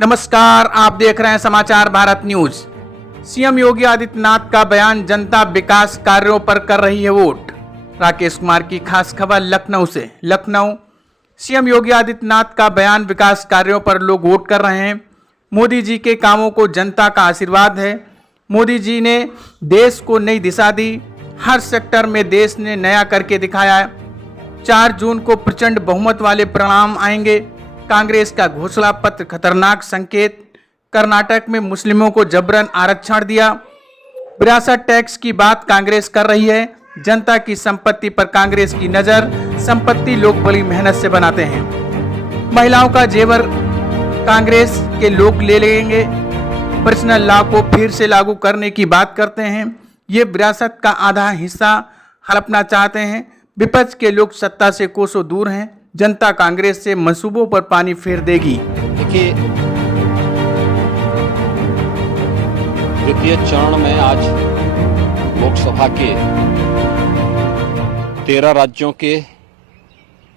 नमस्कार, आप देख रहे हैं समाचार भारत न्यूज। सीएम योगी आदित्यनाथ का बयान, जनता विकास कार्यों पर कर रही है वोट। राकेश कुमार की खास खबर लखनऊ से। लखनऊ, सीएम योगी आदित्यनाथ का बयान, विकास कार्यों पर लोग वोट कर रहे हैं। मोदी जी के कामों को जनता का आशीर्वाद है। मोदी जी ने देश को नई दिशा दी। हर सेक्टर में देश ने नया करके दिखाया है। 4 जून को प्रचंड बहुमत वाले परिणाम आएंगे। कांग्रेस का घोषणा पत्र खतरनाक संकेत। कर्नाटक में मुस्लिमों को जबरन आरक्षण दिया। विरासत टैक्स की बात कांग्रेस कर रही है। जनता की संपत्ति पर कांग्रेस की नजर। संपत्ति लोग बड़ी मेहनत से बनाते हैं। महिलाओं का जेवर कांग्रेस के लोग ले लेंगे। पर्सनल लॉ को फिर से लागू करने की बात करते हैं। ये विरासत का आधा हिस्सा हड़पना चाहते हैं। विपक्ष के लोग सत्ता से कोसों दूर हैं। जनता कांग्रेस से मंसूबों पर पानी फेर देगी। देखिए, द्वितीय चरण में आज लोकसभा के 13 राज्यों के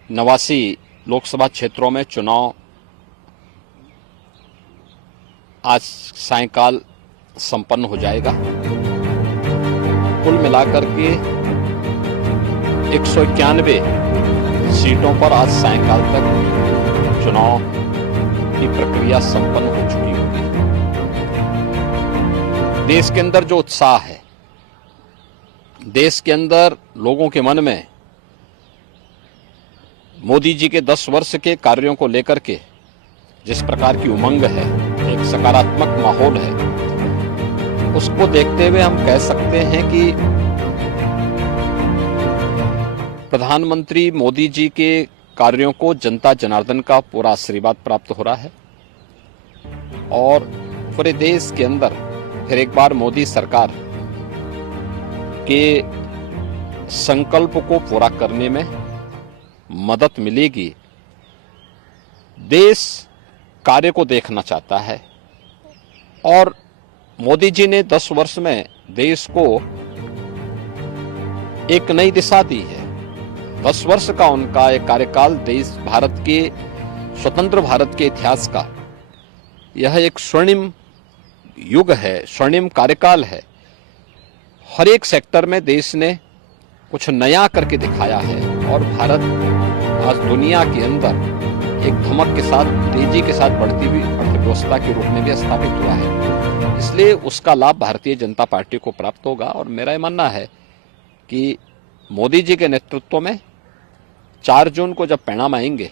89 लोकसभा क्षेत्रों में चुनाव आज सायंकाल संपन्न हो जाएगा। कुल मिलाकर के 191 सीटों पर आज सायंकाल तक चुनाव की प्रक्रिया संपन्न हो चुकी होगी। देश के अंदर जो उत्साह है, देश के अंदर लोगों के मन में मोदी जी के 10 वर्ष के कार्यों को लेकर के जिस प्रकार की उमंग है, एक सकारात्मक माहौल है, उसको देखते हुए हम कह सकते हैं कि प्रधानमंत्री मोदी जी के कार्यों को जनता जनार्दन का पूरा आशीर्वाद प्राप्त हो रहा है और पूरे देश के अंदर फिर एक बार मोदी सरकार के संकल्प को पूरा करने में मदद मिलेगी। देश कार्य को देखना चाहता है और मोदी जी ने 10 वर्ष में देश को एक नई दिशा दी है। 10 वर्ष का उनका एक कार्यकाल देश भारत के स्वतंत्र भारत के इतिहास का यह एक स्वर्णिम युग है, स्वर्णिम कार्यकाल है। हर एक सेक्टर में देश ने कुछ नया करके दिखाया है और भारत आज दुनिया के अंदर एक धमक के साथ, तेजी के साथ बढ़ती हुई अर्थव्यवस्था के रूप में भी स्थापित हुआ है। इसलिए उसका लाभ भारतीय जनता पार्टी को प्राप्त होगा और मेरा यह मानना है कि मोदी जी के नेतृत्व में 4 जून को जब परिणाम आएंगे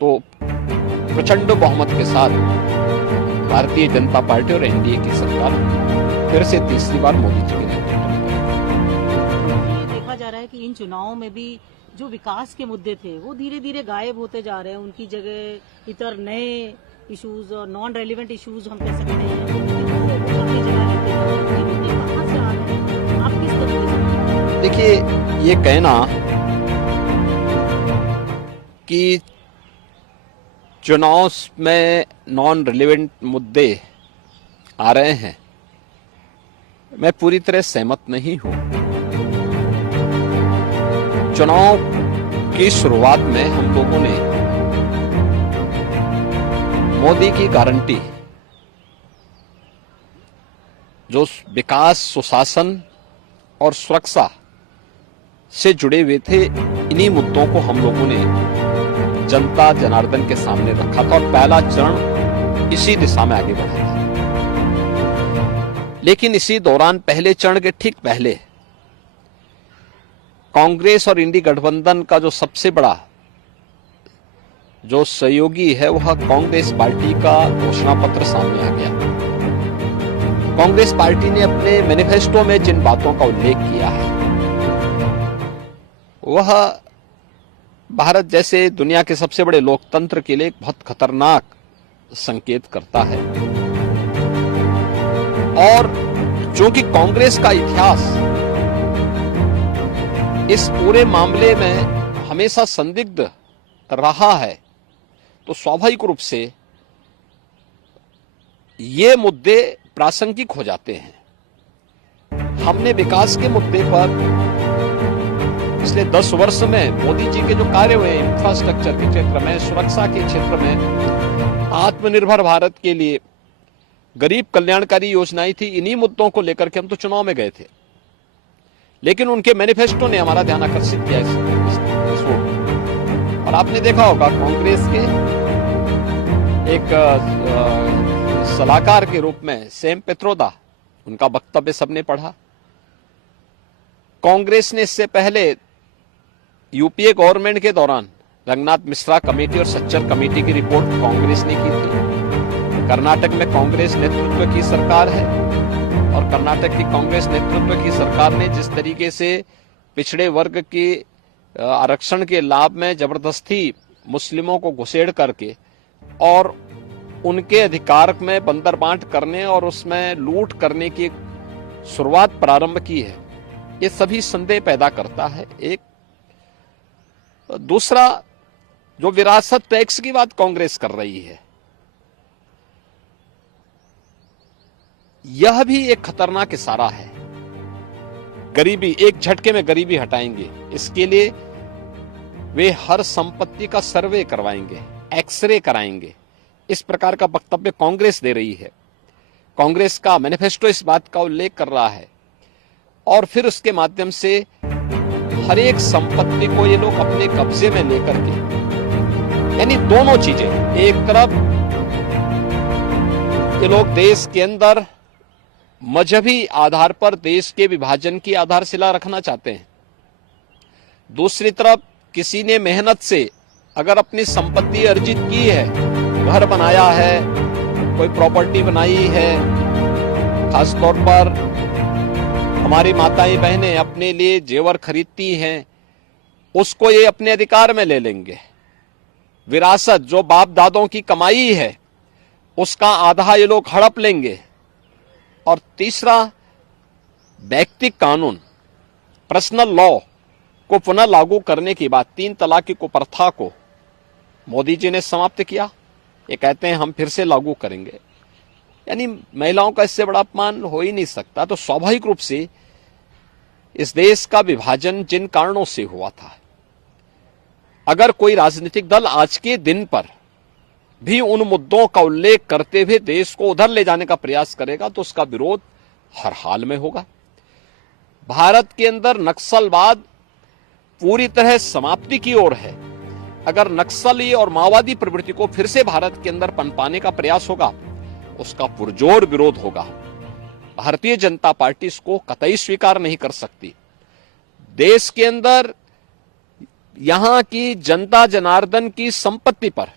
तो प्रचंड बहुमत के साथ भारतीय जनता पार्टी और एनडीए की सरकार फिर से तीसरी बार मोदी जी के नेतृत्व में बनेगी। देखा जा रहा है कि इन चुनावों में भी जो विकास के मुद्दे थे वो धीरे धीरे गायब होते जा रहे हैं। उनकी जगह इतर नए इश्यूज और नॉन रेलिवेंट इश्यूज हम कह सकते हैं आप किस तरीके से? देखिए, ये कहना कि चुनाव में नॉन रिलेवेंट मुद्दे आ रहे हैं, मैं पूरी तरह सहमत नहीं हूं। चुनाव की शुरुआत में हम लोगों ने मोदी की गारंटी, जो विकास, सुशासन और सुरक्षा से जुड़े हुए थे, इन्हीं मुद्दों को हम लोगों ने जनता जनार्दन के सामने रखा था और पहला चरण इसी दिशा में आगे बढ़ा था। लेकिन इसी दौरान पहले चरण के ठीक पहले कांग्रेस और इंडी गठबंधन का जो सबसे बड़ा जो सहयोगी है वह कांग्रेस पार्टी का घोषणा पत्र सामने आ गया। कांग्रेस पार्टी ने अपने मैनिफेस्टो में जिन बातों का उल्लेख किया है वह भारत जैसे दुनिया के सबसे बड़े लोकतंत्र के लिए एक बहुत खतरनाक संकेत करता है। और चूंकि कांग्रेस का इतिहास इस पूरे मामले में हमेशा संदिग्ध रहा है, तो स्वाभाविक रूप से ये मुद्दे प्रासंगिक हो जाते हैं। हमने विकास के मुद्दे पर पिछले 10 वर्ष में मोदी जी के जो कार्य हुए इंफ्रास्ट्रक्चर के क्षेत्र में, सुरक्षा के क्षेत्र में, आत्मनिर्भर भारत के लिए गरीब कल्याणकारी योजनाएं थी, इन्हीं मुद्दों को लेकर के हम तो चुनाव में गए थे। लेकिन उनके मैनिफेस्टो ने हमारा ध्यान आकर्षित किया इस वोट। और आपने देखा होगा कांग्रेस के एक सलाहकार के रूप में सैम पित्रोदा, उनका वक्तव्य सबने पढ़ा। कांग्रेस ने इससे पहले यूपीए गवर्नमेंट के दौरान रंगनाथ मिश्रा कमेटी और सच्चर कमेटी की रिपोर्ट कांग्रेस ने की थी। कर्नाटक में कांग्रेस नेतृत्व की सरकार है और कर्नाटक की कांग्रेस नेतृत्व की सरकार ने जिस तरीके से पिछड़े वर्ग के आरक्षण के लाभ में जबरदस्ती मुस्लिमों को घुसेड़ करके और उनके अधिकार में बंदरबांट करने और उसमें लूट करने की शुरुआत प्रारंभ की है, ये सभी संदेह पैदा करता है। एक दूसरा, जो विरासत टैक्स की बात कांग्रेस कर रही है, यह भी एक खतरनाक इशारा है। गरीबी, एक झटके में गरीबी हटाएंगे, इसके लिए वे हर संपत्ति का सर्वे करवाएंगे, एक्सरे कराएंगे, इस प्रकार का वक्तव्य कांग्रेस दे रही है। कांग्रेस का मैनिफेस्टो इस बात का उल्लेख कर रहा है और फिर उसके माध्यम से हर एक संपत्ति को ये लोग अपने कब्जे में लेकर के, यानी दोनों चीजें, एक तरफ ये लोग देश के अंदर मजहबी आधार पर देश के विभाजन की आधारशिला रखना चाहते हैं, दूसरी तरफ किसी ने मेहनत से अगर अपनी संपत्ति अर्जित की है, घर बनाया है, कोई प्रॉपर्टी बनाई है, खासतौर पर हमारी माताएं बहनें अपने लिए जेवर खरीदती हैं, उसको ये अपने अधिकार में ले लेंगे। विरासत जो बाप दादों की कमाई है उसका आधा ये लोग हड़प लेंगे। और तीसरा, व्यक्तिगत कानून, पर्सनल लॉ को पुनः लागू करने की बात, 3 तलाक की कुप्रथा को मोदी जी ने समाप्त किया, ये कहते हैं हम फिर से लागू करेंगे। यानी महिलाओं का इससे बड़ा अपमान हो ही नहीं सकता। तो स्वाभाविक रूप से इस देश का विभाजन जिन कारणों से हुआ था, अगर कोई राजनीतिक दल आज के दिन पर भी उन मुद्दों का उल्लेख करते हुए देश को उधर ले जाने का प्रयास करेगा तो उसका विरोध हर हाल में होगा। भारत के अंदर नक्सलवाद पूरी तरह समाप्ति की ओर है। अगर नक्सली और माओवादी प्रवृत्ति को फिर से भारत के अंदर पनपाने का प्रयास होगा, उसका पुरजोर विरोध होगा। भारतीय जनता पार्टी इसको कतई स्वीकार नहीं कर सकती। देश के अंदर यहां की जनता जनार्दन की संपत्ति पर,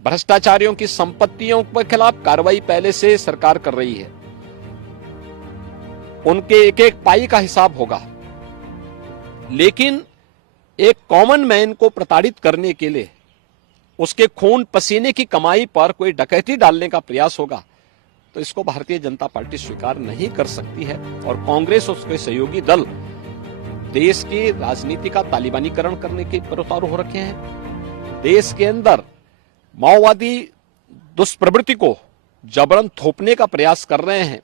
भ्रष्टाचारियों की संपत्तियों के खिलाफ कार्रवाई पहले से सरकार कर रही है। उनके एक एक पाई का हिसाब होगा। लेकिन एक कॉमन मैन को प्रताड़ित करने के लिए उसके खून पसीने की कमाई पर कोई डकैती डालने का प्रयास होगा तो इसको भारतीय जनता पार्टी स्वीकार नहीं कर सकती है। और कांग्रेस और उसके सहयोगी दल देश की राजनीति का तालिबानीकरण करने के पर उतारू हो रखे हैं। देश के अंदर माओवादी दुष्प्रवृत्ति को जबरन थोपने का प्रयास कर रहे हैं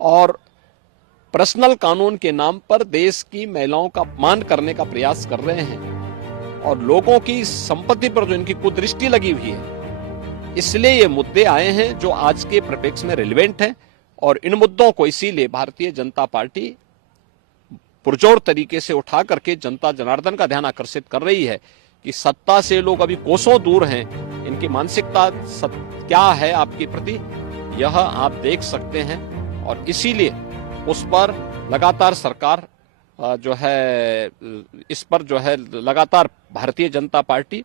और पर्सनल कानून के नाम पर देश की महिलाओं का अपमान करने का प्रयास कर रहे हैं और लोगों की संपत्ति पर जो इनकी कुदृष्टि लगी हुई है, इसलिए ये मुद्दे आए हैं जो आज के परिप्रेक्ष्य में रिलेवेंट हैं। और इन मुद्दों को इसीलिए भारतीय जनता पार्टी पुरजोर तरीके से उठा करके जनता जनार्दन का ध्यान आकर्षित कर रही है कि सत्ता से लोग अभी कोसों दूर हैं, इनकी मानसिकता क्या है आपके प्रति, यह आप देख सकते हैं। और इसीलिए उस पर लगातार सरकार जो है, इस पर जो है लगातार भारतीय जनता पार्टी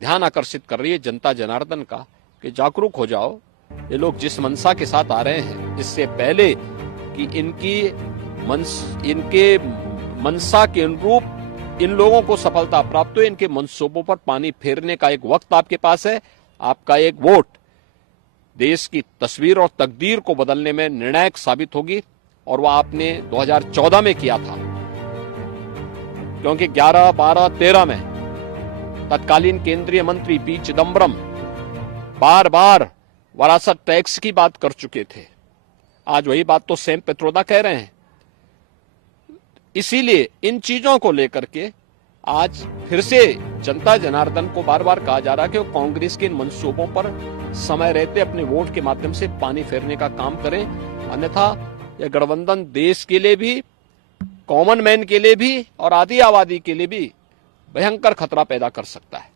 ध्यान आकर्षित कर रही है जनता जनार्दन का कि जागरूक हो जाओ। ये लोग जिस मनसा के साथ आ रहे हैं, इससे पहले कि इनके मनसा के अनुरूप इन लोगों को सफलता प्राप्त हो, इनके मंसूबों पर पानी फेरने का एक वक्त आपके पास है। आपका एक वोट देश की तस्वीर और तकदीर को बदलने में निर्णायक साबित होगी और वह आपने 2014 में किया था, क्योंकि 11, 12, 13 में तत्कालीन केंद्रीय मंत्री पी चिदम्बरम बार बार विरासत टैक्स की बात कर चुके थे। आज वही बात तो सैम पित्रोदा कह रहे हैं। इसीलिए इन चीजों को लेकर के आज फिर से जनता जनार्दन को बार बार कहा जा रहा है कि वो कांग्रेस के इन मंसूबों पर समय रहते अपने वोट के माध्यम से पानी फेरने का काम करें, अन्यथा यह गठबंधन देश के लिए भी, कॉमन मैन के लिए भी और आधी आबादी के लिए भी भयंकर खतरा पैदा कर सकता है।